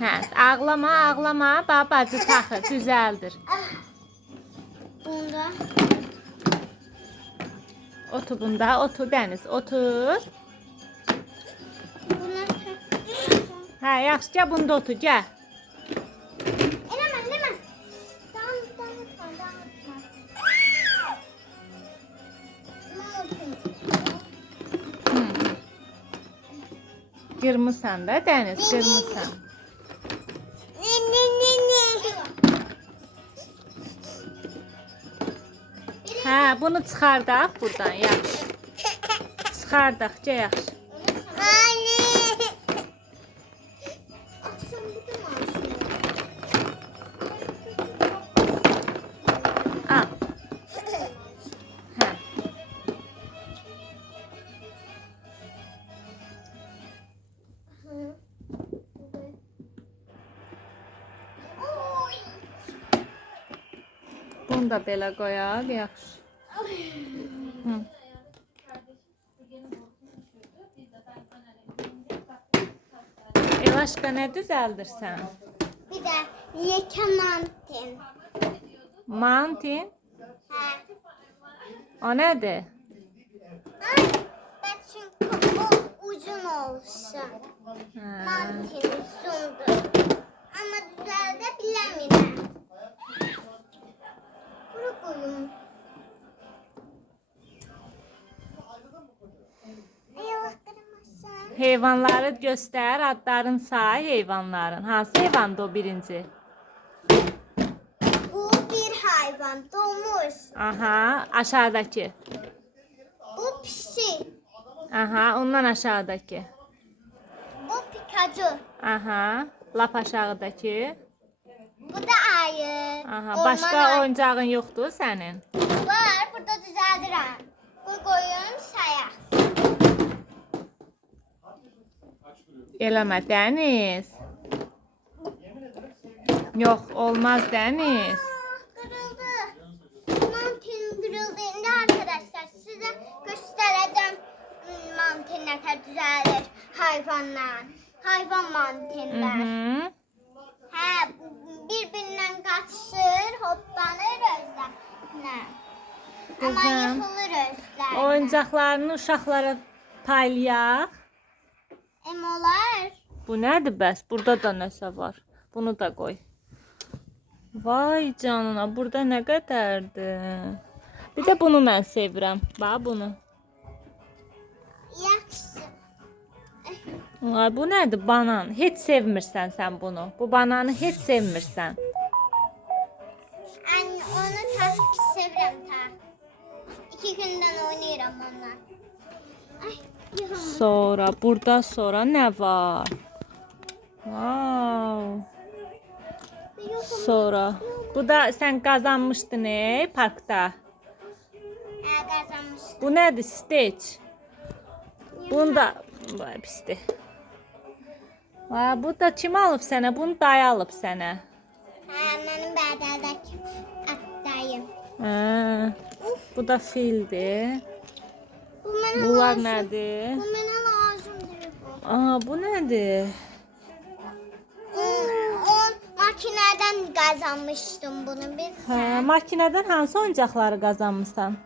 Hə, ağlama, ağlama. Babacı taxır, düzəldir. Bunda. Otur bunda, otur Dəniz, otur. Buna Hə, yaxşı, gəl bunda otur, gəl. Eləmə, eləmə. Dağıtma. Qırmısan da Dəniz, qırmısan. Hə, bunu çıxardaq buradan, yaxşı. Çıxardaqca yaxşı. Al. Hə. Bunu da belə qoyaq, yaxşı. Hı. Başqa nə düzəldirsən? Bir də yekə mantin. Mantin? Hə. O nədir? Ben çünkü o uzun olsun. Mantin uzundur. Ama düzeltebilemiyorum. Kuru koyun. Heyvanları göstər, adların say heyvanların. Hansı heyvandır o birinci? Bu bir hayvan, domuz. Aha, aşağıdaki. Bu pisi. Aha, ondan aşağıdaki. Bu Pikachu. Aha, lap aşağıdaki. Bu da ayı. Aha, başqa oyuncağın yoxdur sənin? Var, burada düzeldirəm. Bu koyun saya. Eləmə Dəniz. Yox, olmaz Dəniz. Kırıldı. Mantin kırıldı. Şimdi arkadaşlar size göstereceğim mantinler düzelir hayvanlar. Hayvan mantinler. Hı. He, birbirinden kaçır, hoplanır özlerine. Ama Güzel. yıkılır özlerine. Oyuncaqlarını uşaqlara paylayaq. Emolar. Bu nədir bəs? Burada da nəsə var. Bunu da qoy. Vay canına, burada nə qədərdir. Bir də bunu mən sevirəm. Bax bunu. Yaxşı. Ay, bu nədir? Banan. Heç sevmirsən sən bunu. Bu bananı heç sevmirsən. Anne onu takip sevirəm ta. 2 gündən oynayıram onunla. Ay, yıxılmış. Sonra, burada sonra nə var? Wow. Sonra. Bu da sən qazanmışdın parkda. Kazanmıştım. Bu nədir? Stitch. Bunu da vay pisdir. Vay, bu da kim alıb sənə? Bunu dayı alıb sənə. Benim bədəldəki atdayım. Hə. Bu da fildir. Bu mənə Bunlar lazım. nədir? Bu mənə lazımdır bu. Aa, bu nədir? O makineden kazanmıştım bunu biz. Hə, makinədən hansı oyuncaqları qazanmısan?